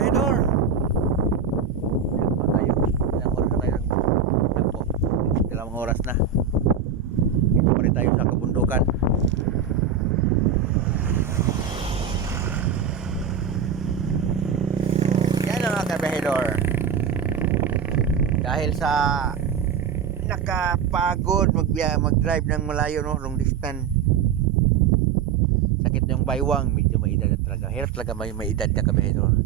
kabahedor. Tayo. Ilang oras na tayo nagpo. 2 oras na. Dito pa rin tayo sa kabundukan. Yan ang mga kabahedor. Dahil sa nakapagod mag-drive ng malayo, no, long distance. Sakit yung baywang, medyo may edad na talaga. Hirap talaga may edad na kabahedor.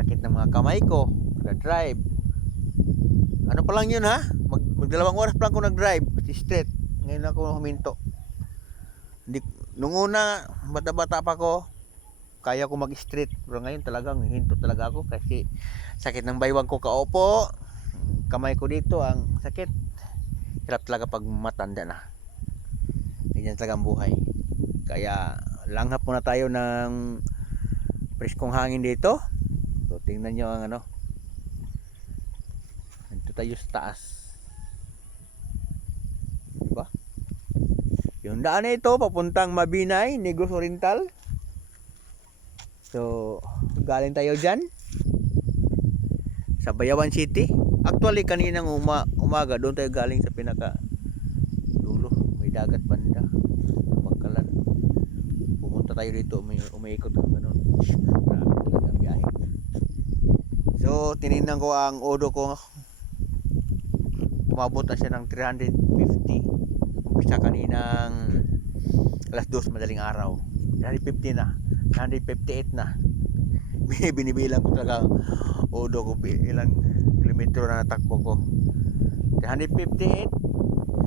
Sakit ng mga kamay ko kada drive. Ano pa lang yun, ha? Mag 2 oras pa lang ako nag-drive straight. Ngayon ako huminto. Nung una, bata-bata pa ko, kaya ko mag-straight. Pero ngayon talagang hinto talaga ako kasi sakit ng baywang ko kaupo. Kamay ko dito ang sakit. Hirap talaga pag matanda na. Ganyan talaga ang buhay. Kaya langhap muna tayo ng preskong hangin dito. So tingnan nyo ang ano. Dito tayo sa taas. Diba? Yung daan na ito papuntang Mabinay, Negros Oriental. So galing tayo dyan sa Bayawan City. Actually kaninang umaga doon tayo galing sa pinaka dulo, may dagat banda, Bangkalan. Pumunta tayo dito, umiikot ganun. Grabe talaga ang biyahe. So tinignan ko ang odo ko, umabot na siya ng 350. Umpisa kaninang alas 2 madaling araw, 350 na, 158 na. Binibilang ko talaga odo ko ilang kilometro na natakbo ko. 158.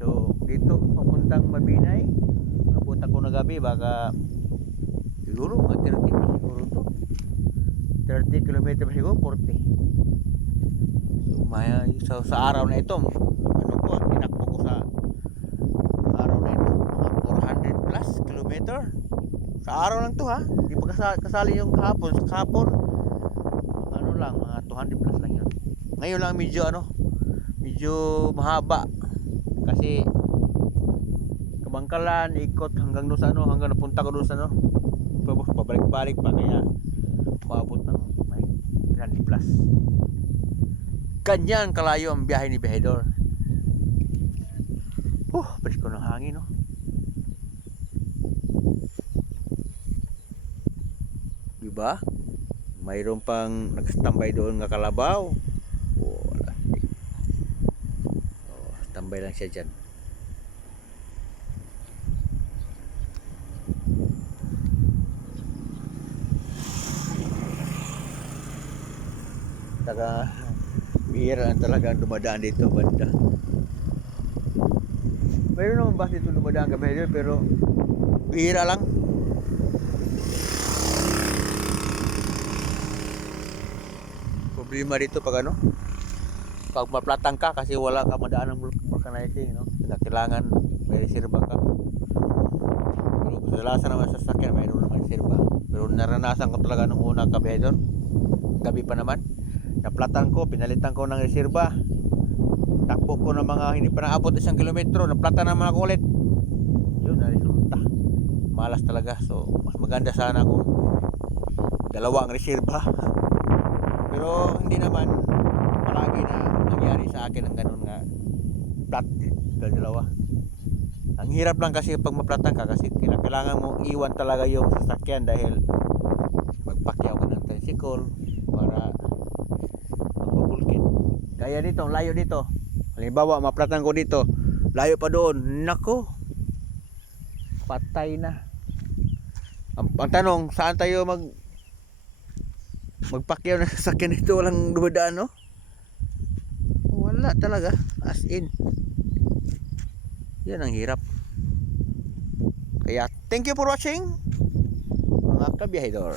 So dito papuntang Mabinay, abot ako na gabi, baka siguro mga 30 pa siguro to, 30 kilometro siguro, 40. So sa araw na ito, ano ko, ang tinakbo ko sa araw na ito, mga 400 plus kilometer sa araw lang to, ha. Hindi pa kasali yung kahapon. Sa kahapon ano lang, mga 200 plus lang yun. Ngayon lang medyo mahaba kasi Kabangkalan, ikot hanggang doon sa hanggang napunta ko doon sa pabalik-balik pa, kaya maabot ng may 300 plus. Ganyan kalayo ang biyahe ni Bahedor. Presko ng hangin, no. Diba? Mayroon pang nag-standby doon nga kalabaw. Wala. Standby lang siya dyan. Taga bihira lang talaga ang dumadaan dito banda. Mayroon naman bus dito dumadaan kabahedor, pero bihira lang. Problema dito pag pag maplatang ka kasi wala ka madaan ng vulcanizing, no? Kailangan may reserva ka. Pero kadalasan naman sa sasakyan mayroon naman reserva. Pero naranasan ko talaga nung una kabahedor, gabi pa naman, naplatan ko, pinalitan ko ng reserva. Takbo ko ng mga hindi pa naabot 1 kilometro, naplatan naman ako ulit. Yun na resulta. Malas talaga. So mas maganda sana kung 2 ang reserva. Pero hindi naman palagi na nangyari sa akin ang ganun nga plat 2. Ang hirap lang kasi pag maplatan ka kasi kailangan mo iwan talaga yung sasakyan dahil magpakyaw ka ng tricycle para magpapulkin. Kaya dito, layo dito. Halimbawa, maplatan ko dito, layo pa doon. Nako, patay na. Ang tanong, saan tayo magpakyaw ng sasakyan dito? Walang dumadaan, no? Wala talaga, as in. Yan ang hirap. Kaya thank you for watching, mga kabiyahedor.